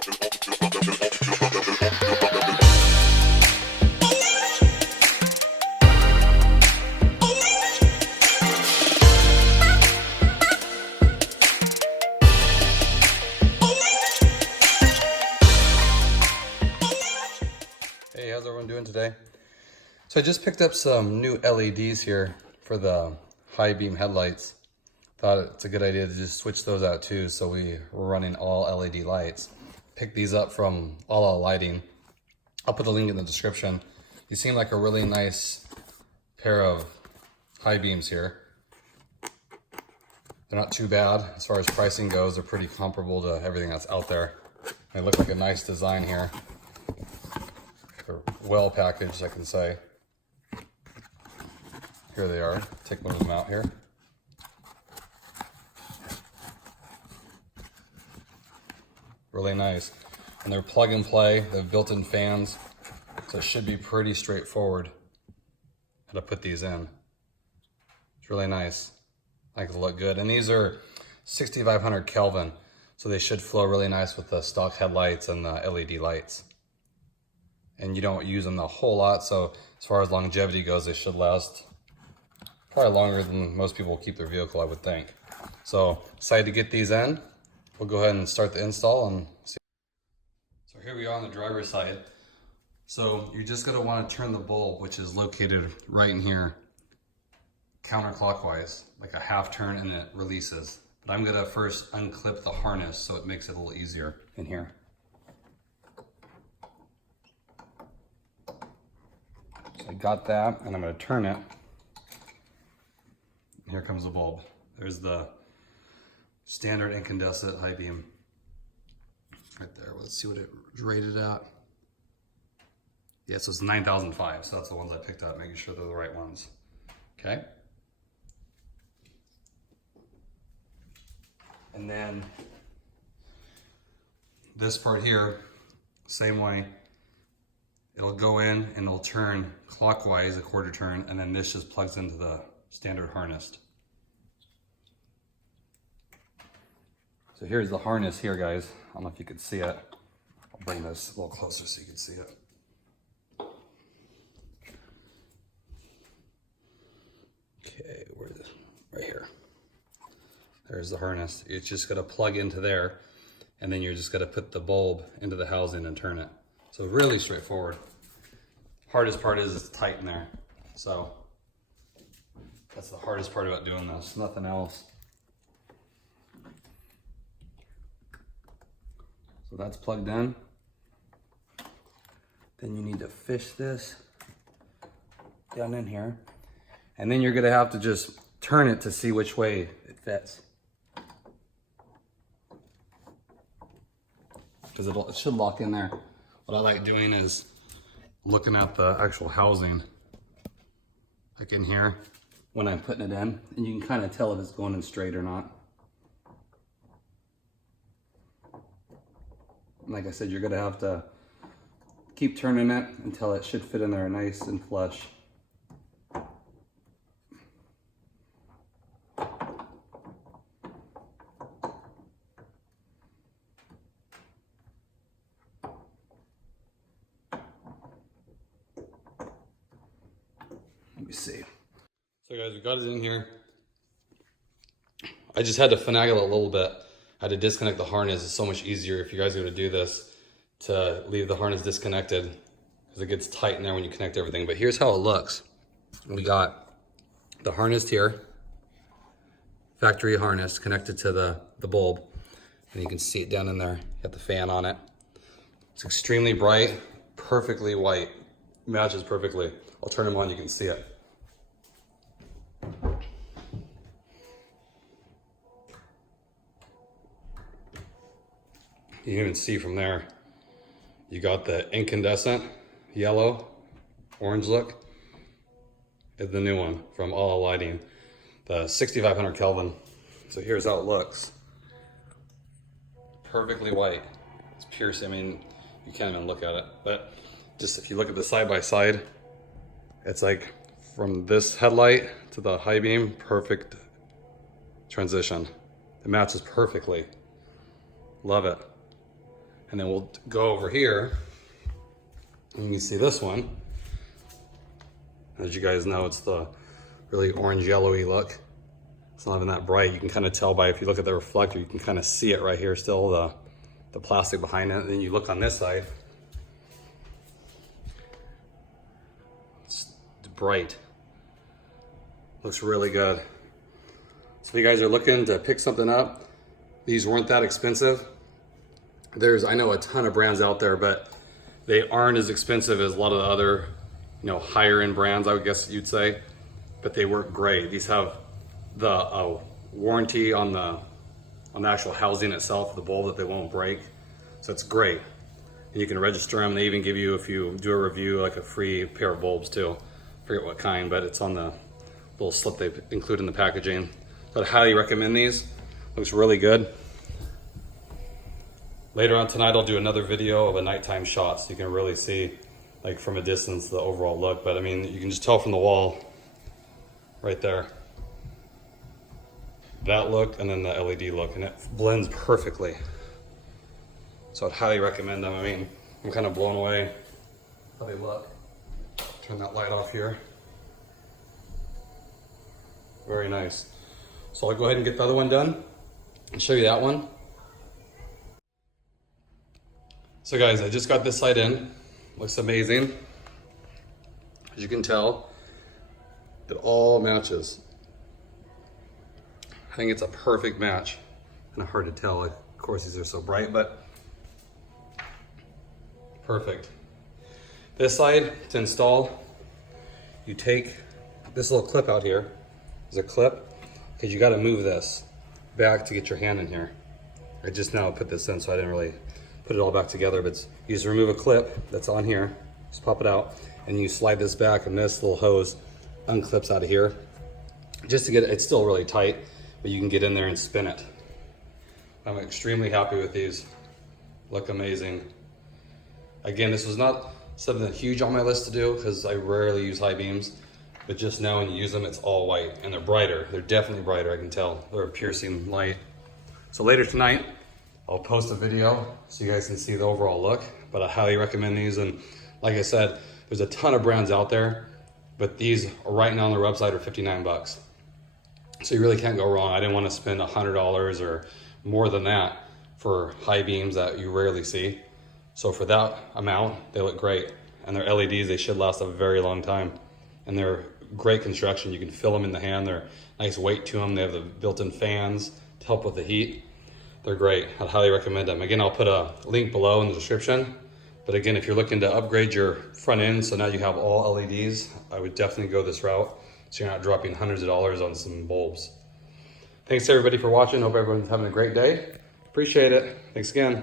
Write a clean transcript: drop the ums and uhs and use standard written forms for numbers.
Hey, how's everyone doing today? So I just picked up some new LEDs here for the high beam headlights. Thought it's a good idea to just switch those out too, so we're running all LED lights. Picked these up from Alla Lighting. I'll put the link in the description. These seem like a really nice pair of high beams here. They're not too bad as far as pricing goes. They're pretty comparable to everything that's out there. They look like a nice design here. They're well packaged, I can say. Here they are. Take one of them out here. Really nice. And they're plug and play. They have built-in fans. So it should be pretty straightforward how to put these in. It's really nice. I think it'll look good. And these are 6,500 Kelvin. So they should flow really nice with the stock headlights and the LED lights. And you don't use them a whole lot, so as far as longevity goes, they should last probably longer than most people keep their vehicle, I would think. So excited to get these in. We'll go ahead and start the install and see. So here we are on the driver's side. So you're just gonna want to turn the bulb, which is located right in here, counterclockwise, like a half turn, and it releases. But I'm gonna first unclip the harness so it makes it a little easier in here. I got that, and I'm going to turn it. Here comes the bulb. There's the standard incandescent high beam right there. Let's see what it's rated at. Yeah, so it's 9,005, so that's the ones I picked up, making sure they're the right ones. Okay. And then this part here, same way. It'll go in and it'll turn clockwise, a quarter turn, and then this just plugs into the standard harness. So here's the harness here, guys. I don't know if you can see it. I'll bring this a little closer so you can see it. Okay, where is it? Right here. There's the harness. It's just gonna plug into there, and then you're just gonna put the bulb into the housing and turn it. So really straightforward. Hardest part is it's tight in there. So that's the hardest part about doing this, nothing else. So that's plugged in. Then you need to fish this down in here. And then you're gonna have to just turn it to see which way it fits. Because it should lock in there. What I like doing is looking at the actual housing, like in here, when I'm putting it in, and you can kind of tell if it's going in straight or not. And like I said, you're gonna have to keep turning it until it should fit in there nice and flush. Let me see. So guys, we got it in here. I just had to finagle it a little bit. I had to disconnect the harness. It's so much easier if you guys are gonna do this to leave the harness disconnected because it gets tight in there when you connect everything. But here's how it looks. We got the harness here, factory harness connected to the bulb. And you can see it down in there. You got the fan on it. It's extremely bright, perfectly white. Matches perfectly. I'll turn them on, you can see it. You can even see from there, you got the incandescent yellow, orange look. Is the new one from Alla Lighting, the 6,500 Kelvin. So here's how it looks. Perfectly white. It's piercing. I mean, you can't even look at it. But just if you look at the side by side, it's like from this headlight to the high beam, perfect transition. It matches perfectly. Love it. And then we'll go over here, and you can see this one. As you guys know, it's the really orange yellowy look. It's not even that bright. You can kind of tell by, if you look at the reflector, you can kind of see it right here still, the plastic behind it. And then you look on this side, it's bright. Looks really good. So if you guys are looking to pick something up, these weren't that expensive. I know a ton of brands out there, but they aren't as expensive as a lot of the other, higher end brands, I would guess you'd say, but they work great. These have the warranty on the actual housing itself, the bulb, that they won't break. So it's great. And you can register them. They even give you, if you do a review, like a free pair of bulbs too. I forget what kind, but it's on the little slip they include in the packaging. So I'd highly recommend these. Looks really good. Later on tonight, I'll do another video of a nighttime shot so you can really see, like from a distance, the overall look. But I mean, you can just tell from the wall right there, that look and then the LED look, and it blends perfectly. So I'd highly recommend them. I mean, I'm kind of blown away how they look. Turn that light off here. Very nice. So I'll go ahead and get the other one done and show you that one. So guys, I just got this light in. Looks amazing. As you can tell, it all matches. I think it's a perfect match. Kind of hard to tell, of course these are so bright, but perfect. This side to install, you take this little clip out here. There's a clip, because you got to move this back to get your hand in here. I just now put this in, so I didn't really put it all back together, but you just remove a clip that's on here, just pop it out, and you slide this back, and this little hose unclips out of here. Just to get it, it's still really tight, but you can get in there and spin it. I'm extremely happy with these. Look amazing. Again, this was not something huge on my list to do because I rarely use high beams, but just now when you use them, it's all white, and they're brighter. They're definitely brighter, I can tell. They're a piercing light. So later tonight, I'll post a video so you guys can see the overall look, but I highly recommend these. And like I said, there's a ton of brands out there, but these right now on their website are 59 bucks. So you really can't go wrong. I didn't want to spend $100 or more than that for high beams that you rarely see. So for that amount, they look great. And they're LEDs, they should last a very long time. And they're great construction. You can feel them in the hand. They're nice weight to them. They have the built-in fans to help with the heat. They're great. I'd highly recommend them. Again, I'll put a link below in the description. But again, if you're looking to upgrade your front end, so now you have all LEDs, I would definitely go this route, so you're not dropping hundreds of dollars on some bulbs. Thanks everybody for watching. Hope everyone's having a great day. Appreciate it. Thanks again.